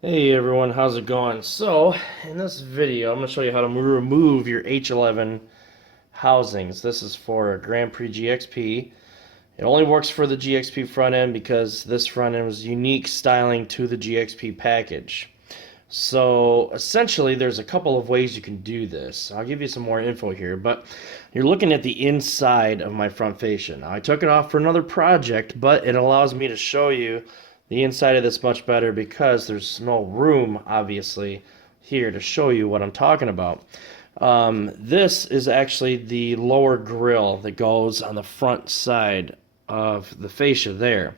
Hey everyone, how's it going? So, in this video, I'm going to show you how to remove your H11 housings. This is for a Grand Prix GXP. It only works for the GXP front end because this front end was unique styling to the GXP package. So, essentially, there's a couple of ways you can do this. I'll give you some more info here, but you're looking at the inside of my front fascia. Now, I took it off for another project, but it allows me to show you the inside of this much better because there's no room, obviously, here to show you what I'm talking about. This is actually the lower grill that goes on the front side of the fascia there.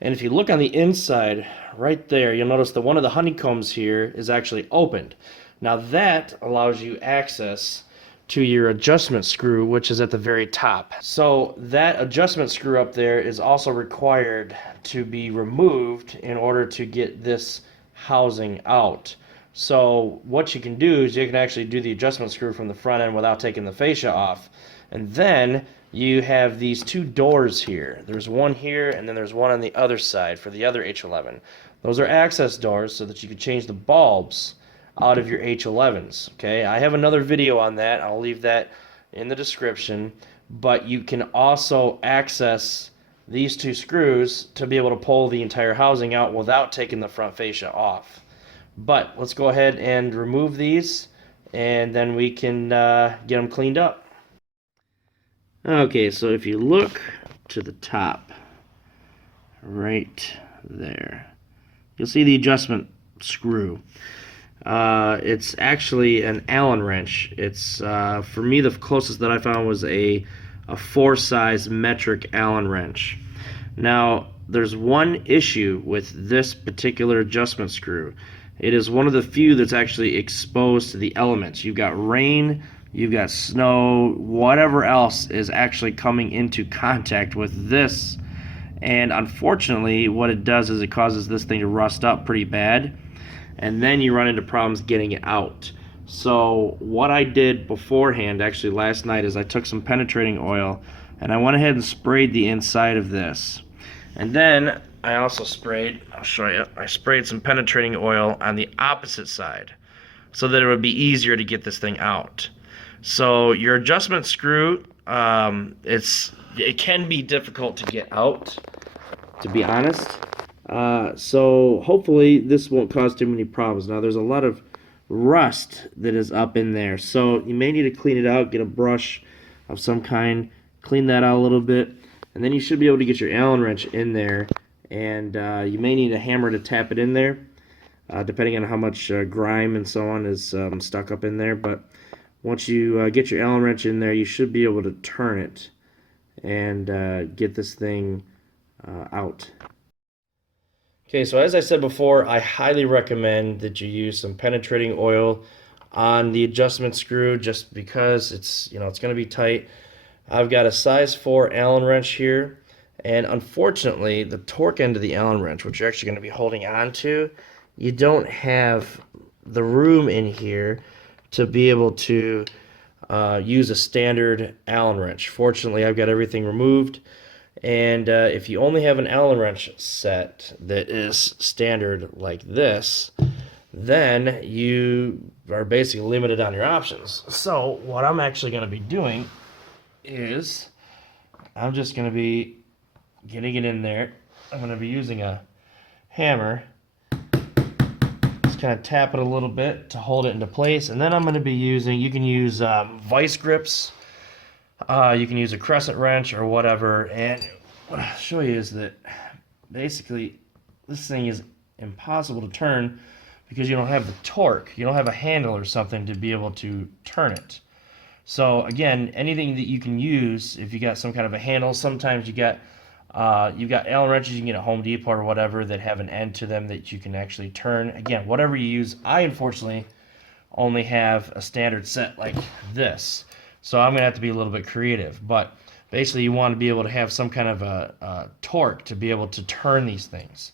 And if you look on the inside, right there, you'll notice that one of the honeycombs here is actually opened. Now that allows you access to your adjustment screw, which is at the very top. So that adjustment screw up there is also required to be removed in order to get this housing out. So what you can do is you can actually do the adjustment screw from the front end without taking the fascia off. And then you have these two doors here. There's one here and then there's one on the other side for the other H11. Those are access doors so that you can change the bulbs out of your H11s. Okay, I have another video on that. I'll leave that in the description. But you can also access these two screws to be able to pull the entire housing out without taking the front fascia off. But let's go ahead and remove these and then we can get them cleaned up. Okay, so if you look to the top, right there, you'll see the adjustment screw. It's actually an Allen wrench. It's for me the closest that I found was a 4-size metric Allen wrench. Now there's one issue with this particular adjustment screw. It is one of the few that's actually exposed to the elements. You've got rain, you've got snow, whatever else is actually coming into contact with this. And unfortunately, what it does is it causes this thing to rust up pretty bad. And then you run into problems getting it out. So what I did beforehand, actually last night, is I took some penetrating oil and I went ahead and sprayed the inside of this. And then I also sprayed, I'll show you, I sprayed some penetrating oil on the opposite side so that it would be easier to get this thing out. So your adjustment screw, it can be difficult to get out, to be honest. So hopefully this won't cause too many problems. Now there's a lot of rust that is up in there, so you may need to clean it out, get a brush of some kind, clean that out a little bit, and then you should be able to get your Allen wrench in there, and you may need a hammer to tap it in there, depending on how much grime and so on is stuck up in there. But once you get your Allen wrench in there, you should be able to turn it and get this thing out. Okay, so as I said before, I highly recommend that you use some penetrating oil on the adjustment screw just because it's going to be tight. I've got a size 4 Allen wrench here, and unfortunately the torque end of the Allen wrench, which you're actually going to be holding on to, you don't have the room in here to be able to use a standard Allen wrench. Fortunately, I've got everything removed. And if you only have an Allen wrench set that is standard like this, then you are basically limited on your options. So what I'm actually going to be doing is I'm just going to be getting it in there. I'm going to be using a hammer. Just kind of tap it a little bit to hold it into place. And then I'm going to be using, you can use vice grips. You can use a crescent wrench or whatever, and what I'll show you is that basically this thing is impossible to turn because you don't have the torque. You don't have a handle or something to be able to turn it. So again, anything that you can use, if you got some kind of a handle, sometimes you've got Allen wrenches you can get at Home Depot or whatever that have an end to them that you can actually turn. Again, whatever you use. I unfortunately only have a standard set like this. So I'm going to have to be a little bit creative. But basically you want to be able to have some kind of a torque to be able to turn these things.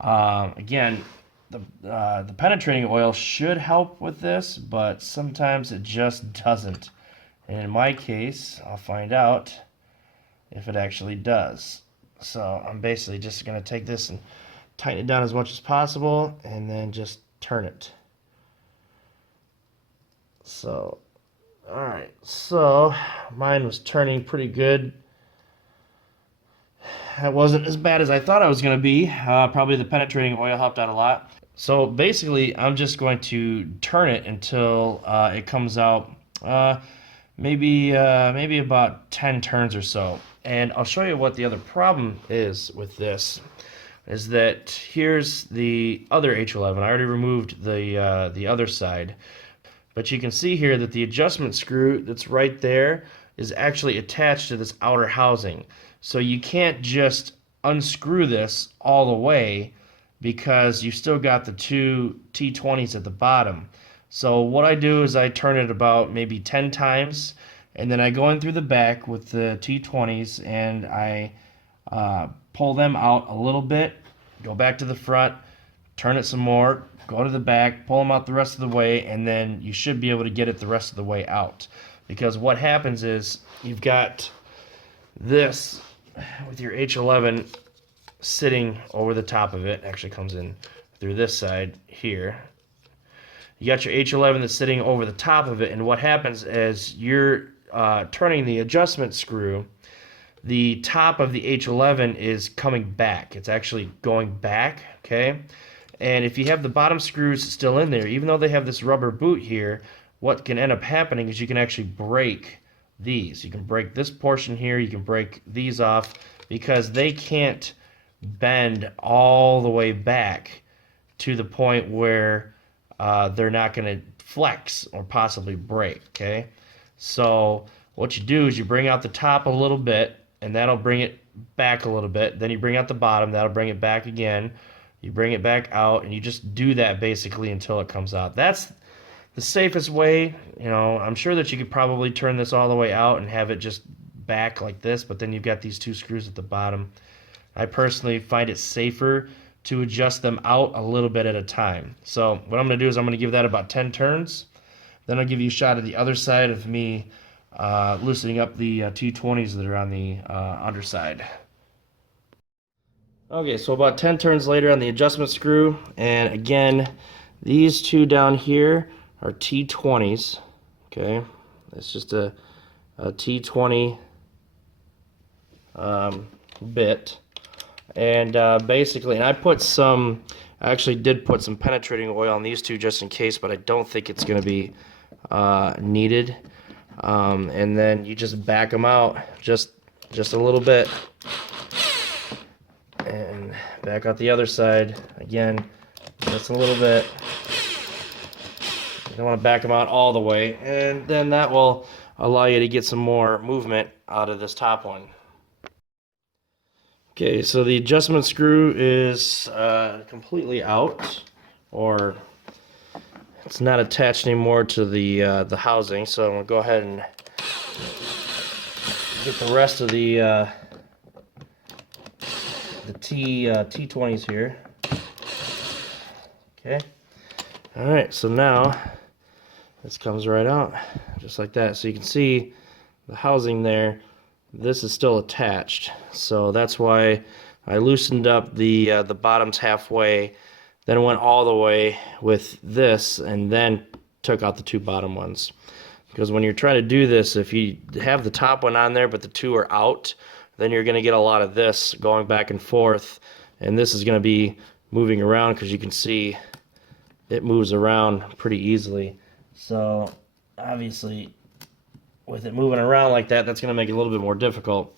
Again, the penetrating oil should help with this, but sometimes it just doesn't. And in my case, I'll find out if it actually does. So I'm basically just going to take this and tighten it down as much as possible, and then just turn it. So, alright, so mine was turning pretty good. It wasn't as bad as I thought it was going to be. Probably the penetrating oil helped out a lot. So basically, I'm just going to turn it until it comes out maybe about 10 turns or so. And I'll show you what the other problem is with this. Is that here's the other H11. I already removed the other side. But you can see here that the adjustment screw that's right there is actually attached to this outer housing. So you can't just unscrew this all the way because you've still got the two T20s at the bottom. So what I do is I turn it about maybe 10 times, and then I go in through the back with the T20s and I pull them out a little bit, go back to the front, turn it some more, go to the back, pull them out the rest of the way, and then you should be able to get it the rest of the way out. Because what happens is you've got this with your H11 sitting over the top of it. Actually comes in through this side here. You got your H11 that's sitting over the top of it, and what happens is you're turning the adjustment screw, the top of the H11 is coming back. It's actually going back, okay? And if you have the bottom screws still in there, even though they have this rubber boot here, what can end up happening is you can actually break these. You can break this portion here, you can break these off, because they can't bend all the way back to the point where they're not going to flex or possibly break, okay? So what you do is you bring out the top a little bit, and that'll bring it back a little bit. Then you bring out the bottom, that'll bring it back again. You bring it back out, and you just do that basically until it comes out. That's the safest way. You know, I'm sure that you could probably turn this all the way out and have it just back like this, but then you've got these two screws at the bottom. I personally find it safer to adjust them out a little bit at a time. So what I'm going to do is I'm going to give that about 10 turns. Then I'll give you a shot of the other side of me loosening up the T20s that are on the underside. Okay, so about 10 turns later on the adjustment screw, and again, these two down here are T20s, okay? It's just a T20 bit, and basically, and I actually did put some penetrating oil on these two just in case, but I don't think it's going to be needed. And then you just back them out just a little bit, and back out the other side again just a little bit. You don't want to back them out all the way, and then that will allow you to get some more movement out of this top one. Okay, so the adjustment screw is completely out, or it's not attached anymore to the housing. So I'm gonna go ahead and get the rest of the T20s here. Okay. All right. So now this comes right out, just like that. So you can see the housing there. This is still attached, so that's why I loosened up the bottoms halfway, then went all the way with this, and then took out the two bottom ones. Because when you're trying to do this, if you have the top one on there but the two are out, then you're going to get a lot of this going back and forth, and this is going to be moving around, because you can see it moves around pretty easily. So obviously, with it moving around like that, that's going to make it a little bit more difficult.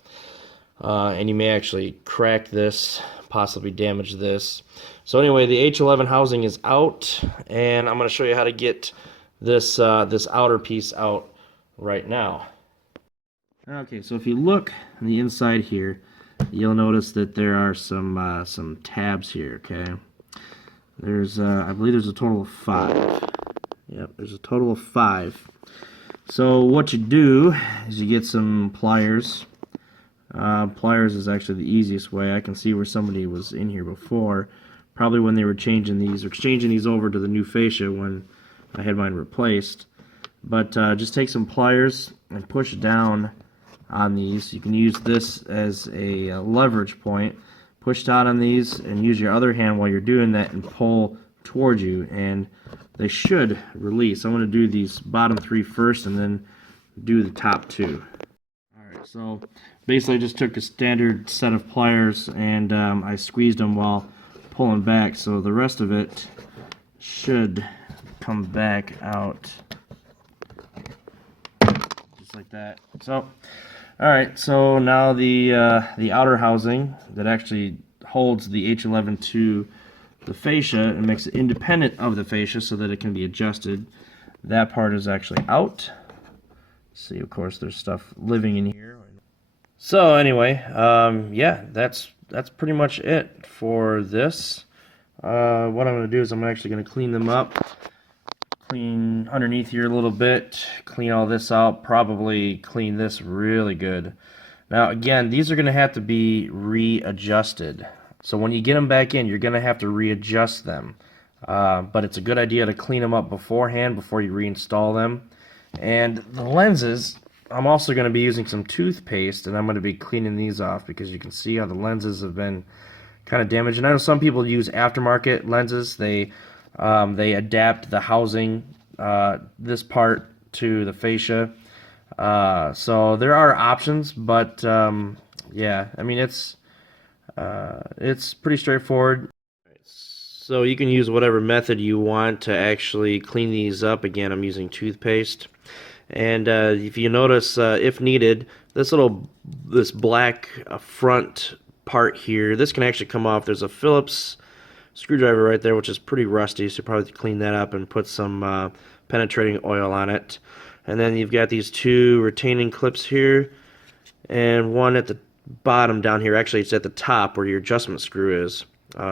And you may actually crack this, possibly damage this. So anyway, the H11 housing is out, and I'm going to show you how to get this this outer piece out right now. Okay, so if you look on the inside here, you'll notice that there are some tabs here. Okay, there's I believe there's a total of 5. Yep, there's a total of 5. So what you do is you get some pliers. Pliers is actually the easiest way. I can see where somebody was in here before, probably when they were changing these, or exchanging these over to the new fascia when I had mine replaced. But just take some pliers and push down on these. You can use this as a leverage point. push down on these and use your other hand while you're doing that and pull towards you, and they should release. I'm going to do these bottom 3 first and then do the top 2. Alright, so basically I just took a standard set of pliers and I squeezed them while pulling back, so the rest of it should come back out just like that. So alright, so now the outer housing that actually holds the H11 to the fascia and makes it independent of the fascia so that it can be adjusted, that part is actually out. See, of course, there's stuff living in here. So anyway, yeah, that's pretty much it for this. What I'm going to do is I'm actually going to clean them up. Clean underneath here a little bit, clean all this out, probably clean this really good. Now again, these are going to have to be readjusted. So when you get them back in, you're going to have to readjust them. But it's a good idea to clean them up beforehand before you reinstall them. And the lenses, I'm also going to be using some toothpaste, and I'm going to be cleaning these off because you can see how the lenses have been kind of damaged. And I know some people use aftermarket lenses. They adapt the housing, this part to the fascia. So there are options, but yeah, I mean it's pretty straightforward. So you can use whatever method you want to actually clean these up. Again, I'm using toothpaste. And if you notice, if needed, this black front part here, this can actually come off. There's a Phillips screwdriver right there, which is pretty rusty, so you probably clean that up and put some penetrating oil on it. And then you've got these 2 retaining clips here, and one at the bottom down here. Actually, it's at the top where your adjustment screw is,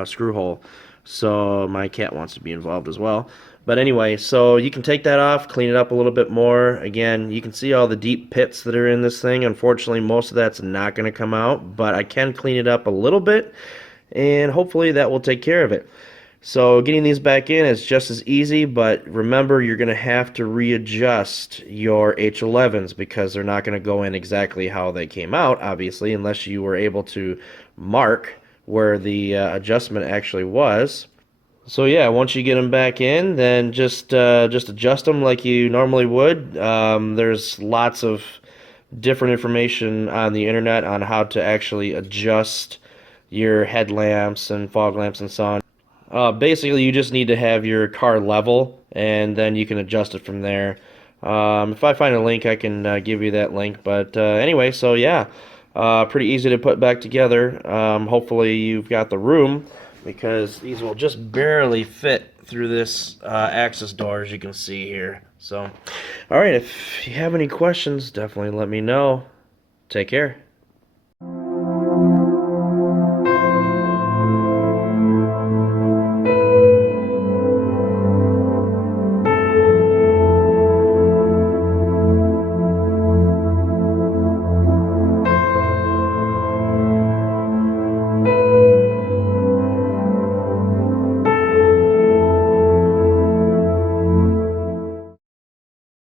screw hole. So my cat wants to be involved as well. But anyway, so you can take that off, clean it up a little bit more. Again, you can see all the deep pits that are in this thing. Unfortunately, most of that's not going to come out, but I can clean it up a little bit, and hopefully that will take care of it. So getting these back in is just as easy, but remember, you're going to have to readjust your H11s because they're not going to go in exactly how they came out, obviously, unless you were able to mark where the adjustment actually was. So yeah, once you get them back in, then just adjust them like you normally would. There's lots of different information on the internet on how to actually adjust your headlamps and fog lamps and so on. Basically, you just need to have your car level, and then you can adjust it from there. If I find a link, I can give you that link. But anyway, so yeah, pretty easy to put back together. Hopefully you've got the room, because these will just barely fit through this access door, as you can see here. So, alright, if you have any questions, definitely let me know. Take care.